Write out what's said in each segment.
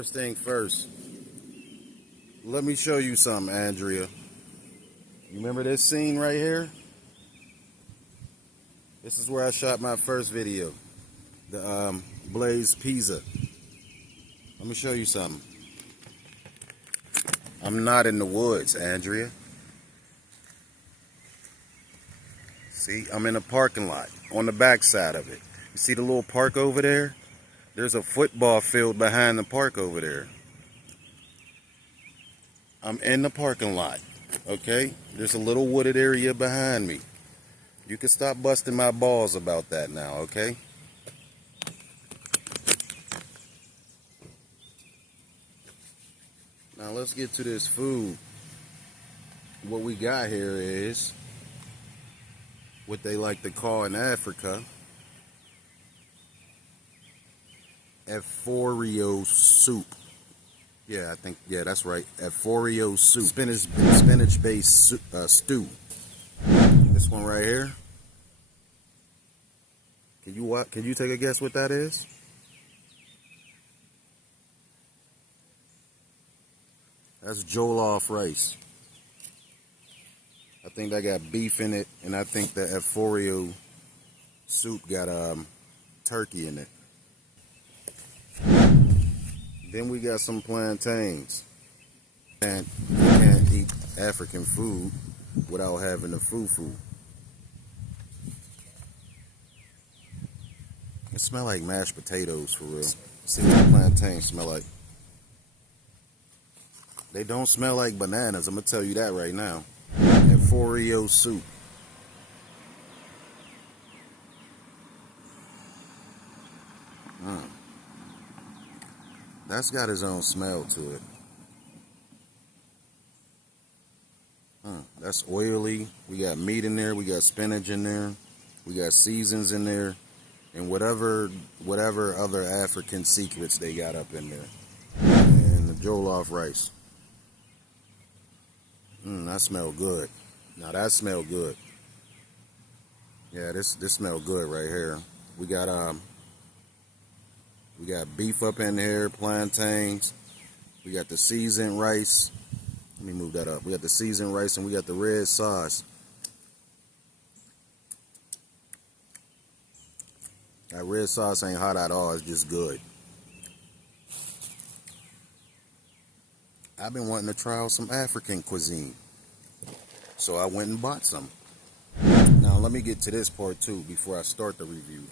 First thing first, let me show you something, Andrea. You remember this scene right here? This is where I shot my first video, the Blaze Pizza. Let me show you something. I'm not in the woods, Andrea. See, I'm in a parking lot on the back side of it. You see the little park over there? There's a football field behind the park over there. I'm in the parking lot, okay? There's a little wooded area behind me. You can stop busting my balls about that now, okay? Now let's get to this food. What we got here is what they like to call in Africa Efo Riro soup. Yeah, that's right. Efo Riro soup. Spinach-based stew. This one right here. Can you take a guess what that is? That's Jollof rice. I think that got beef in it, and I think the Efo Riro soup got turkey in it. Then we got some plantains. And you can't eat African food without having the fufu. It smells like mashed potatoes for real. See what the plantains smell like. They don't smell like bananas, I'm gonna tell you that right now. Efo Riro soup. That's got its own smell to it. That's oily. We got meat in there. We got spinach in there. We got seasons in there. And whatever other African secrets they got up in there. And the Jollof rice. That smell good. Now that smell good. Yeah, this smell good right here. We got beef up in here, plantains. We got the seasoned rice. Let me move that up. We got the seasoned rice and we got the red sauce. That red sauce ain't hot at all. It's just good. I've been wanting to try out some African cuisine, so I went and bought some. Now let me get to this part too before I start the review.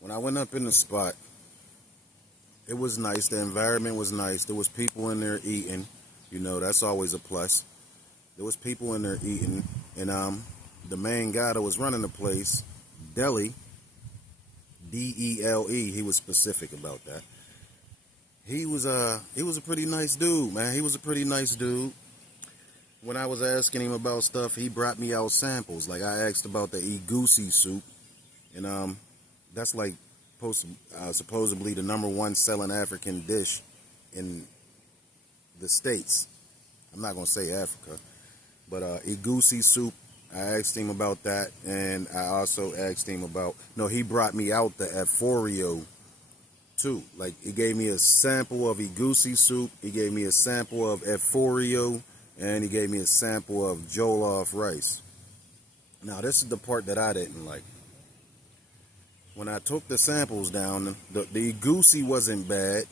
When I went up in the spot, it was nice. The environment was nice. There was people in there eating. You know, that's always a plus. There was people in there eating, and the main guy that was running the place, Deli, D-E-L-E, he was specific about that. He was a pretty nice dude, man. He was a pretty nice dude. When I was asking him about stuff, he brought me out samples. Like I asked about the egusi soup, and that's like supposedly the #1 selling African dish in the States. I'm not gonna say Africa, but egusi soup. I asked him about that, and I also asked him about. No, he brought me out the Efo Riro too. Like he gave me a sample of egusi soup. He gave me a sample of Efo Riro, and he gave me a sample of Jollof rice. Now this is the part that I didn't like. When I took the samples down, the egusi wasn't bad.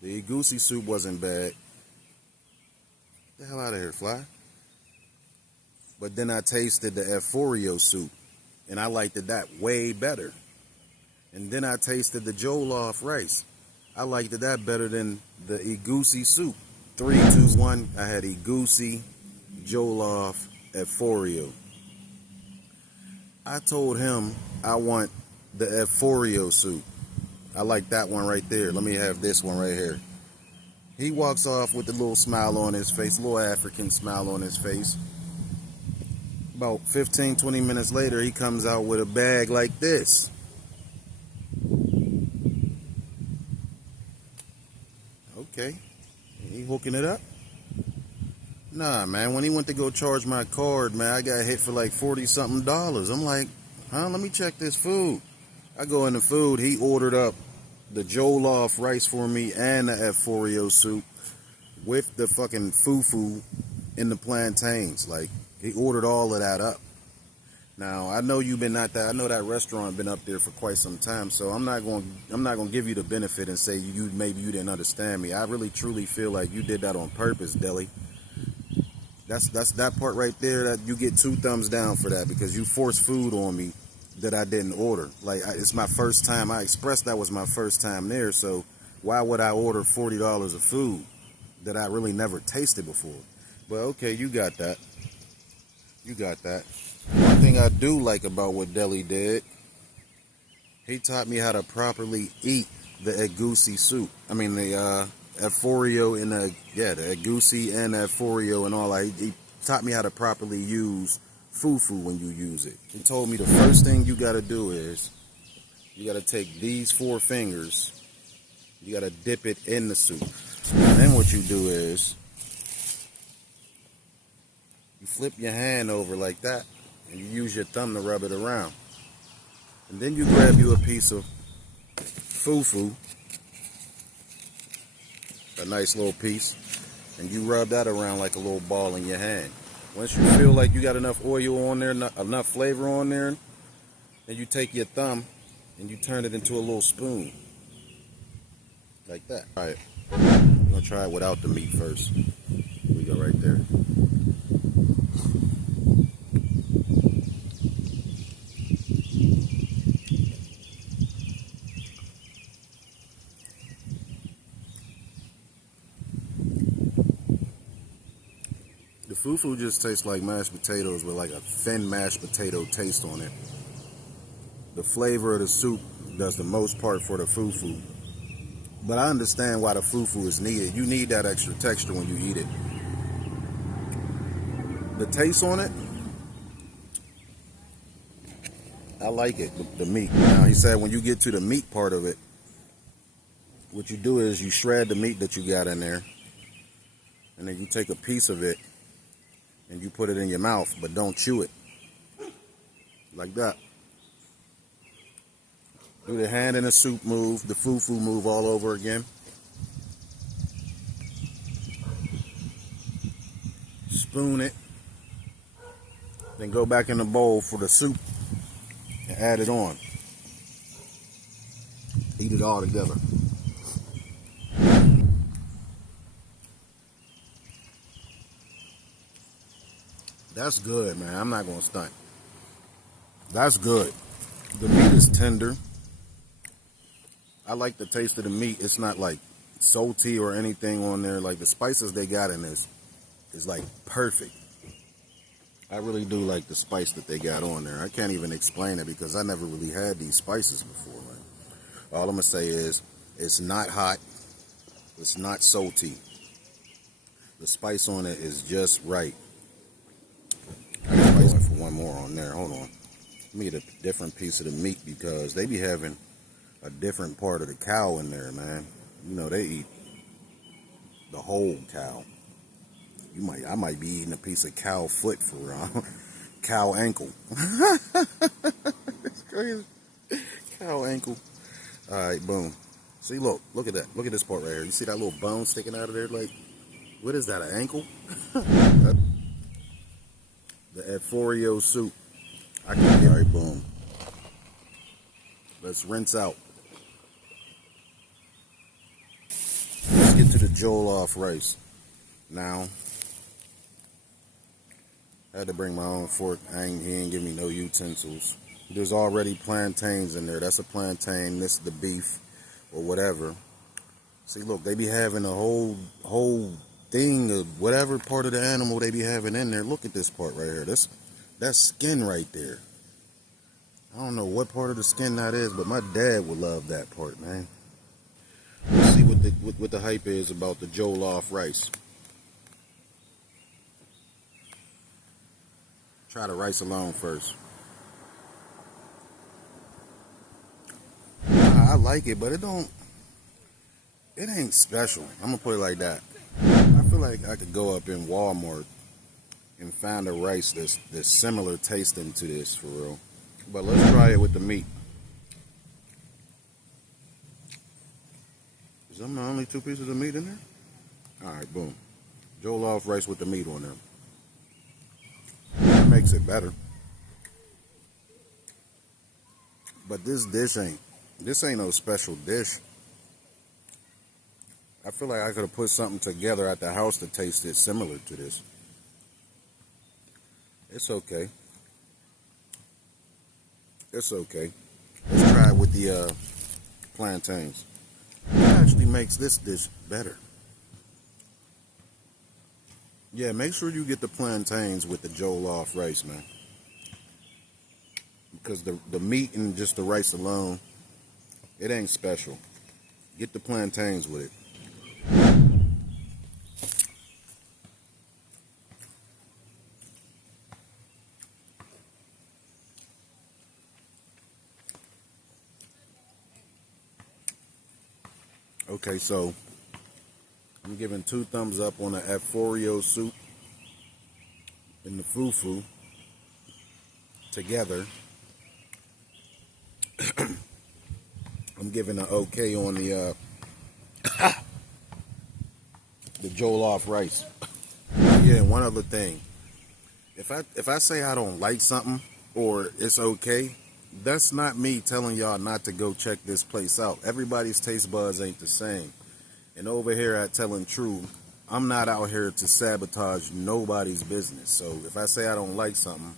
The egusi soup wasn't bad. Get the hell out of here, fly. But then I tasted the Efo Riro soup, and I liked it that way better. And then I tasted the Jollof rice. I liked it that better than the egusi soup. 3, 2, 1. I had egusi, Jollof, Efo Riro. I told him I want the Efo Riro soup. I like that one right there. Let me have this one right here. He walks off with a little smile on his face, a little African smile on his face. About 15, 20 minutes later, he comes out with a bag like this. Okay. He hooking it up? Nah, man. When he went to go charge my card, man, I got hit for like $40-something. I'm like, huh? Let me check this food. I go in the food. He ordered up the Jollof rice for me and the Efo Riro soup with the fucking fufu and the plantains. Like, he ordered all of that up. Now, I know you've been at that. I know that restaurant been up there for quite some time, so I'm not going to give you the benefit and say maybe you didn't understand me. I really truly feel like you did that on purpose, Deli. That's that part right there, that you get 2 thumbs down for that, because you forced food on me that I didn't order. Like, it's my first time. I expressed that was my first time there, so why would I order $40 of food that I really never tasted before? But okay, you got that. You got that. One thing I do like about what Deli did, he taught me how to properly eat the egusi soup. I mean, the Efo Riro and the egusi and Efo Riro and all that. He taught me how to properly use fufu when you use it. He told me the first thing you got to do is you got to take these 4 fingers, you got to dip it in the soup. And then what you do is you flip your hand over like that, and you use your thumb to rub it around. And then you grab you a piece of fufu, a nice little piece, and you rub that around like a little ball in your hand. Once you feel like you got enough oil on there, enough flavor on there, then you take your thumb and you turn it into a little spoon. Like that. All right, I'm gonna try it without the meat first. Here we go right there. The fufu just tastes like mashed potatoes with like a thin mashed potato taste on it. The flavor of the soup does the most part for the fufu. But I understand why the fufu is needed. You need that extra texture when you eat it. The taste on it, I like it, the meat. Now, he said when you get to the meat part of it, what you do is you shred the meat that you got in there, and then you take a piece of it and you put it in your mouth, but don't chew it. Like that. Do the hand in the soup move, the fufu move all over again. Spoon it. Then go back in the bowl for the soup and add it on. Eat it all together. That's good, man. I'm not going to stunt. That's good. The meat is tender. I like the taste of the meat. It's not like salty or anything on there. Like, the spices they got in this is like perfect. I really do like the spice that they got on there. I can't even explain it because I never really had these spices before. Like, all I'm going to say is it's not hot. It's not salty. The spice on it is just right. I got to for one more on there. Hold on. Let me get a different piece of the meat because they be having a different part of the cow in there, man. You know, they eat the whole cow. I might be eating a piece of cow foot for cow ankle. It's crazy. Cow ankle. All right, boom. See, look at that. Look at this part right here. You see that little bone sticking out of there? Like, what is that, an ankle? The Efo Riro soup. All right, boom. Let's rinse out. Let's get to the Jollof rice. Now, I had to bring my own fork. He ain't give me no utensils. There's already plantains in there. That's a plantain. This is the beef or whatever. See, look, they be having a whole thing of whatever part of the animal they be having in there. Look at this part right here. That's skin right there. I don't know what part of the skin that is, but my dad would love that part, man. Let's see what the hype is about the Jollof rice. Try the rice alone first. I like it, but it ain't special. I'm gonna put it like that. I feel like I could go up in Walmart and find a rice that's similar tasting to this for real. But let's try it with the meat. Is them the only 2 pieces of meat in there? Alright, boom. Jollof rice with the meat on there. That makes it better. But this ain't no special dish. I feel like I could have put something together at the house to taste it similar to this. It's okay. It's okay. Let's try it with the plantains. It actually makes this dish better. Yeah, make sure you get the plantains with the jollof rice, man. Because the meat and just the rice alone, it ain't special. Get the plantains with it. Okay, so I'm giving 2 thumbs up on the Efo Riro soup and the fufu together. I'm giving an okay on the jollof rice. Yeah, and one other thing. If I say I don't like something or it's okay, that's not me telling y'all not to go check this place out. Everybody's taste buds ain't the same. And over here at Telling True, I'm not out here to sabotage nobody's business. So if I say I don't like something,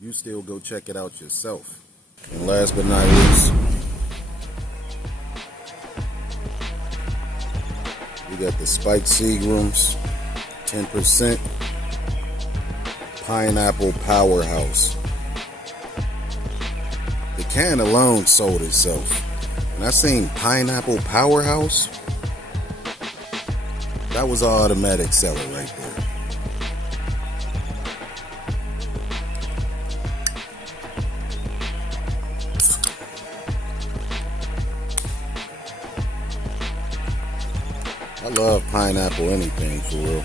you still go check it out yourself. And last but not least, we got the spiked Seagrams, 10% pineapple powerhouse. The can alone sold itself. When I seen pineapple powerhouse, that was an automatic seller right there. I love pineapple anything, for real.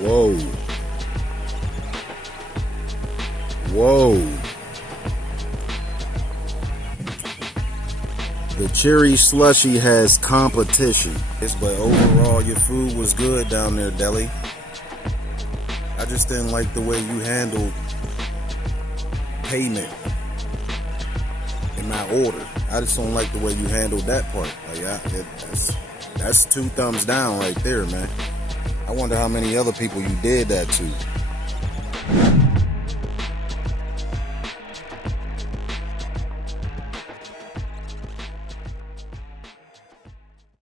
Whoa. Whoa. The cherry slushy has competition. But overall, your food was good down there, Deli. I just didn't like the way you handled payment in my order. I just don't like the way you handled that part. Like, that's 2 thumbs down right there, man. I wonder how many other people you did that to.